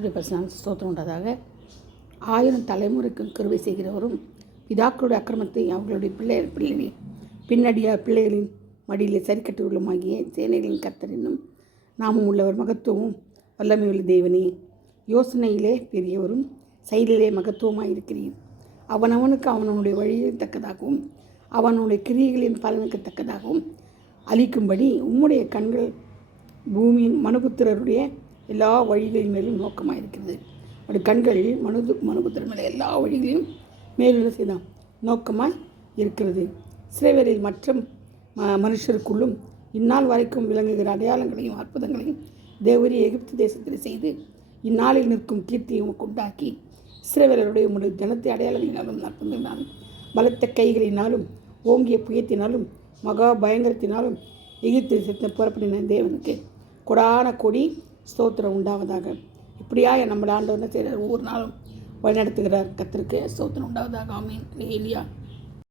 கர்த்தருடைய பரிசுத்த ஸ்தோத்திரம் உண்டதாக. 1000 தலைமுறைக்கு கிருபை செய்கிறவரும் பிதாக்களுடைய அக்கிரமத்தை அவர்களுடைய பிள்ளைகளின் பிள்ளைகளின் மடியில் சரிக்கட்டுகளுமாகிய சேனைகளின் கர்த்தர் என்னும் நாமும் உள்ளவர் மகத்துவமும் வல்லமையுள்ள தேவனே, யோசனையிலே பெரியவரும் செயலிலே மகத்துவமாக இருக்கிறீர். அவனவனுக்கு அவனுடைய வழியில் தக்கதாகவும் அவனுடைய கிரியைகளின் பலனுக்கு தக்கதாகவும் அளிக்கும்படி உம்முடைய கண்கள் பூமியின் மனுபுத்திரருடைய எல்லா வழிகளின் மேலும் நோக்கமாக இருக்கிறது. அவருடைய கண்கள் மனுபுத்திரர் மேலே எல்லா வழிகளிலும் மேலும் செய்தான் நோக்கமாக இருக்கிறது. சிறைவேலில் மற்ற மனுஷருக்குள்ளும் இந்நாள் வரைக்கும் விளங்குகிற அடையாளங்களையும் அற்புதங்களையும் தேவரி எகிப்து தேசத்தில் செய்து இந்நாளில் நிற்கும் கீர்த்தியை உண்டாக்கி இஸ்ரவேலருடைய உங்களுடைய ஜனத்தை அடையாளங்களினாலும் அற்புதங்களினாலும் பலத்த கைகளினாலும் ஓங்கிய புயத்தினாலும் மகா பயங்கரத்தினாலும் எகிப்து தேசத்தை புறப்படின தேவனுக்கு கொடான கொடி ஸ்தோத்திரம் உண்டாவதாக. இப்படியாக நம்மளை ஆண்டவர் செய்கிறார், ஒவ்வொரு நாளும் வழிநடத்துகிறார். கர்த்தருக்கு ஸ்தோத்திரம் உண்டாவதாக. ஆமென். ஏலியா